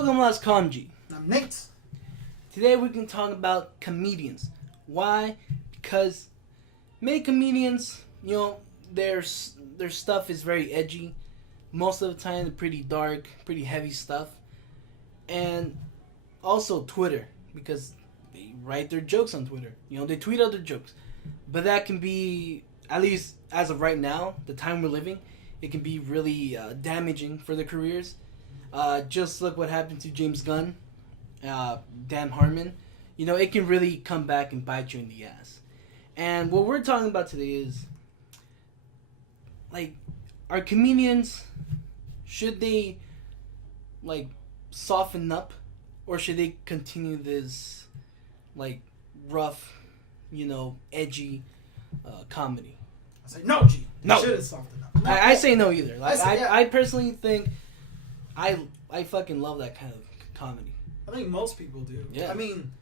Welcome to Last Comedy. I'm Nate. Today we can talk about comedians. Why? Because many comedians, their stuff is very edgy. Most of the time, they're pretty dark, pretty heavy stuff. And also Twitter, because they write their jokes on Twitter. They tweet out their jokes. But that can be, at least as of right now, the time we're living, it can be really damaging for their careers. Just look what happened to James Gunn, Dan Harmon. It can really come back and bite you in the ass. And what we're talking about today is, are comedians, should they, soften up? Or should they continue this, rough, edgy comedy? I say no, G. No. You shouldn't soften up. No, I say no either. Yeah. I personally think I fucking love that kind of comedy. I think most people do. Yeah. I mean,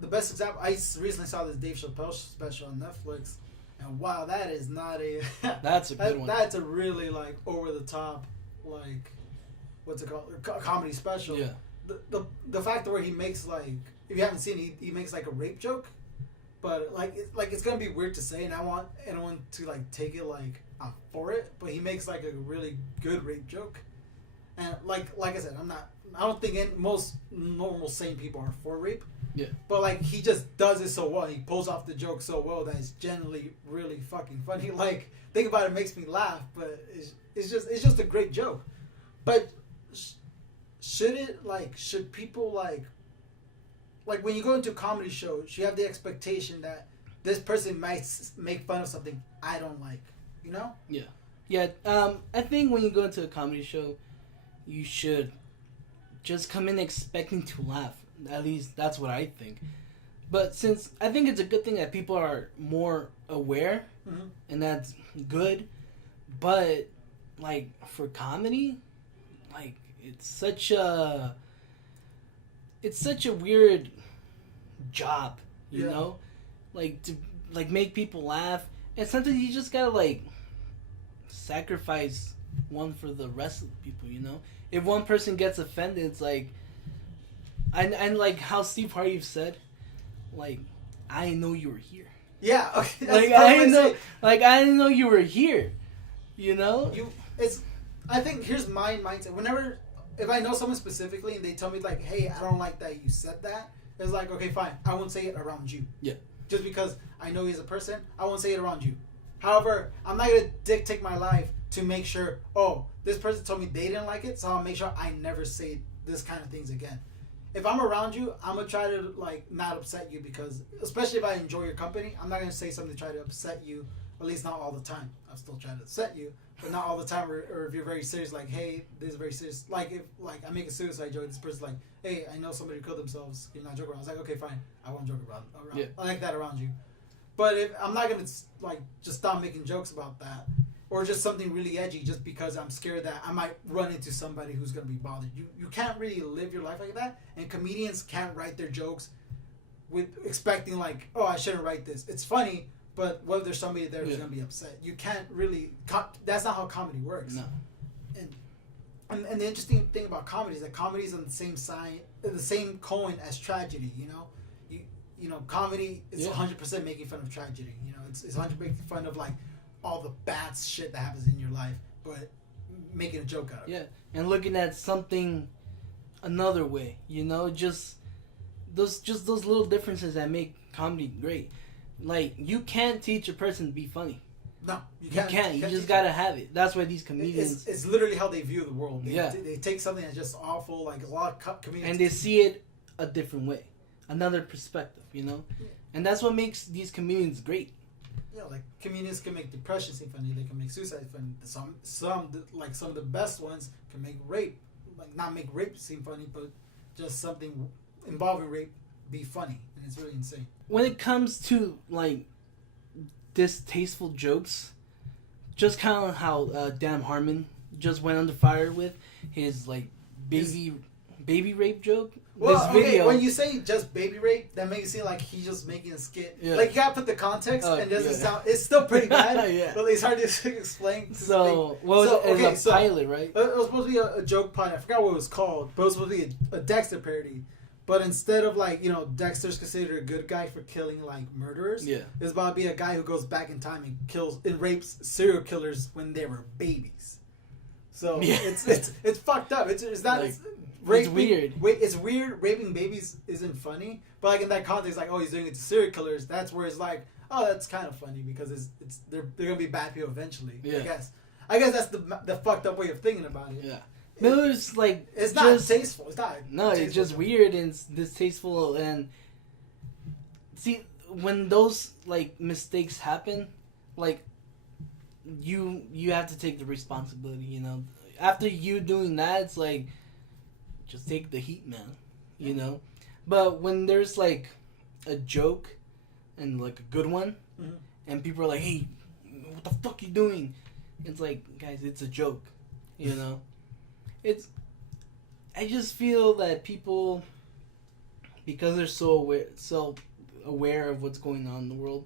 the best example, I recently saw this Dave Chappelle special on Netflix, and wow, that is not a... That's a good one. That's a really, over the top, what's it called? A comedy special. Yeah. The fact where he makes, if you haven't seen it, he makes, a rape joke, but, it's gonna be weird to say, and I want anyone to, take it, I'm for it, but he makes, a really good rape joke. And like I said, I don't think most normal sane people are for rape. Yeah. But he just does it so well. He pulls off the joke so well that it's generally really fucking funny. Think about it, makes me laugh, but it's just a great joke. But should people when you go into a comedy show, you have the expectation that this person might make fun of something I don't like, Yeah. Yeah. I think when you go into a comedy show, you should just come in expecting to laugh. At least that's what I think. But since I think it's a good thing that people are more aware, and that's good. But for comedy, it's such a weird job, you know, to make people laugh, and sometimes you just gotta sacrifice one for the rest of the people, If one person gets offended, it's and how Steve Harvey said, I didn't know you were here. Yeah, okay. I didn't know you were here. I think here's my mindset. If I know someone specifically and they tell me hey, I don't like that you said that, it's okay, fine. I won't say it around you. Yeah. Just because I know you as a person, I won't say it around you. However, I'm not gonna dictate my life to make sure, this person told me they didn't like it, so I'll make sure I never say this kind of things again. If I'm around you, I'm going to try to, not upset you, because, especially if I enjoy your company, I'm not going to say something to try to upset you, at least not all the time. I'm still trying to upset you, but not all the time, or if you're very serious, hey, this is very serious. If, I make a suicide joke, this person's hey, I know somebody killed themselves, can you not joke around? I was okay, fine, I won't joke around. Yeah. I like that around you. But if I'm not going to, just stop making jokes about that, or just something really edgy just because I'm scared that I might run into somebody who's going to be bothered. You can't really live your life like that, and comedians can't write their jokes with expecting I shouldn't write this. It's funny, but what if there's somebody there who's going to be upset? You can't really... That's not how comedy works. No. And the interesting thing about comedy is that comedy is on the same side, the same coin as tragedy, comedy is 100% making fun of tragedy. It's 100% making fun of all the bad shit that happens in your life, but making a joke out of it. Yeah, and looking at something another way, just those little differences that make comedy great. You can't teach a person to be funny. No, you can't. You just gotta have it. That's why these comedians... It's literally how they view the world. They take something that's just awful, a lot of comedians... And they see it a different way. Another perspective, Yeah. And that's what makes these comedians great. Yeah, comedians can make depression seem funny. They can make suicide funny. Some of the best ones can make rape, not make rape seem funny, but just something involving rape be funny, and it's really insane. When it comes to distasteful jokes, just kind of how Dan Harmon just went under fire with his baby rape joke. Well, this video. When you say just baby rape, that makes it seem like he's just making a skit. Yeah. Like you gotta put the context, and it doesn't yeah. sound. It's still pretty bad, Yeah. but it's hard to explain. So, what was it? It was a pilot, right? It was supposed to be a joke pilot. I forgot what it was called, but it was supposed to be a Dexter parody. But instead of like, you know, Dexter's considered a good guy for killing like murderers. Yeah. It's about to be a guy who goes back in time and kills and rapes serial killers when they were babies. So yeah. it's fucked up. It's not. Like, raping, it's weird. It's weird. Raping babies isn't funny, but like in that context, like, oh, he's doing it to serial killers. That's where it's like, oh, that's kind of funny because they're gonna be bad people eventually. Yeah. I guess that's the fucked up way of thinking about it. Yeah. But it was like it's not tasteful. It's not. No, it's just weird and distasteful. And see, when those like mistakes happen, like you have to take the responsibility. You know, after you doing that, it's like just take the heat, man. You know, but when there's like a joke and like a good one, mm-hmm. and people are like, "Hey, what the fuck you doing?" It's like, guys, it's a joke. You know. I just feel that people, because they're so aware of what's going on in the world,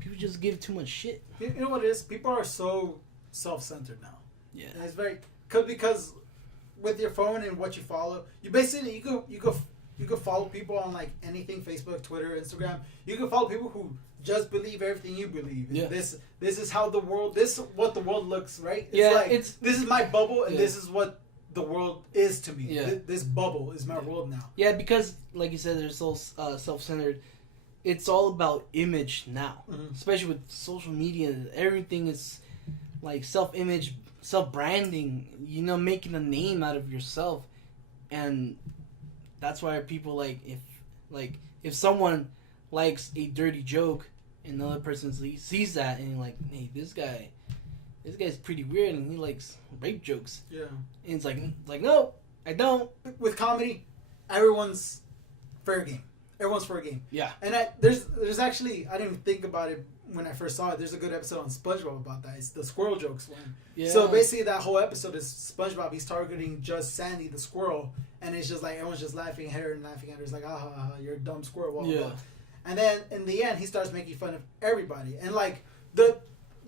people just give too much shit. You know what it is? People are so self-centered now. Yeah. And it's very because with your phone and what you follow, you basically you go follow people on like anything, Facebook, Twitter, Instagram. You can follow people who just believe everything you believe. Yeah. This is how the world. This is what the world looks, right? It's yeah. like, this is my bubble, and yeah. this is what the world is to me. Yeah. This bubble is my world now. Yeah, because like you said, they're so self-centered. It's all about image now, mm-hmm. especially with social media. Everything is like self-image, self-branding. You know, making a name out of yourself, and that's why people if someone likes a dirty joke and another person sees that and like, hey, this guy's pretty weird and he likes rape jokes. Yeah. And it's like no, I don't. With comedy, everyone's fair game. Everyone's fair game. Yeah. And there's actually, I didn't even think about it when I first saw it. There's a good episode on SpongeBob about that. It's the squirrel jokes one. Yeah. So basically that whole episode is SpongeBob. He's targeting just Sandy the squirrel, and it's just like everyone's just laughing at her and laughing at her. It's like, ah, you're a dumb squirrel. Blah, blah, yeah. blah. And then in the end, he starts making fun of everybody. And like the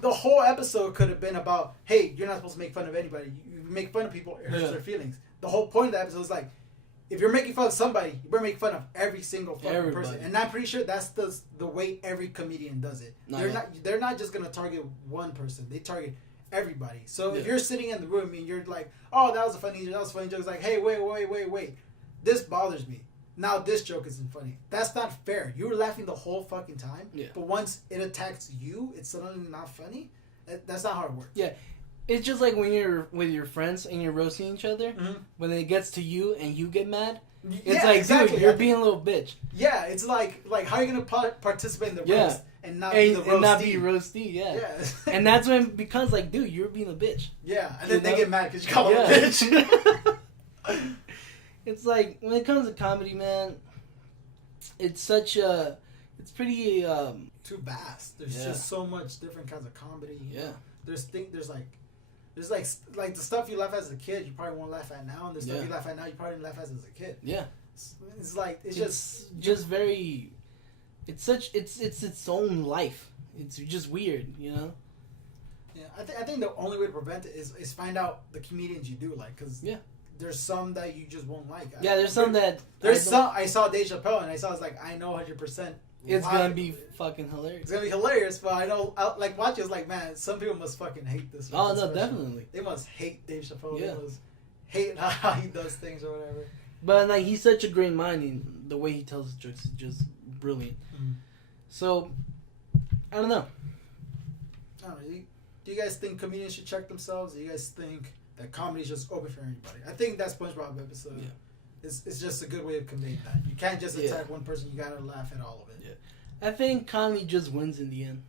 whole episode could have been about, hey, you're not supposed to make fun of anybody. You make fun of people, it hurts their feelings. The whole point of the episode is like, if you're making fun of somebody, you better make fun of every single fucking person. And I'm pretty sure that's the way every comedian does it. They're not just gonna target one person. They target everybody. So if you're sitting in the room and you're like, oh, that was a funny joke. It's like, hey, wait. This bothers me. Now this joke isn't funny. That's not fair. You were laughing the whole fucking time. Yeah. But once it attacks you, it's suddenly not funny. That's not how it works. Yeah. It's just like when you're with your friends and you're roasting each other. Mm-hmm. When it gets to you and you get mad, it's yeah, like, exactly. dude, you're being a little bitch. Yeah, it's like how are you gonna participate in the roast and not be the roasty? And not be roasty, yeah. And that's when it becomes like, dude, you're being a bitch. Yeah, and then they get mad because you call them a bitch. It's like, when it comes to comedy, man, it's pretty too vast. There's just so much different kinds of comedy. Yeah. There's like the stuff you laugh at as a kid, you probably won't laugh at now, and the stuff you laugh at now, you probably didn't laugh at as a kid. Yeah. It's like it's just very. It's its own life. It's just weird, you know. Yeah, I think the only way to prevent it is find out the comedians you do like, because there's some that you just won't like. Yeah, there's some that I saw Dave Chappelle and I was like, I know 100%. It's gonna be fucking hilarious. It's gonna be hilarious, but I like watching. It's like, man, some people must fucking hate this. Oh no, definitely. They must hate Dave Chappelle. Yeah. They must hate how he does things or whatever. But like, he's such a great mind, and the way he tells his jokes is just brilliant. Mm. So, I don't know. Do you guys think comedians should check themselves? Do you guys think that comedy is just open for anybody? I think that SpongeBob episode is just a good way of conveying that. You can't just attack one person. You gotta laugh at all of it. Yeah. I think comedy just wins in the end.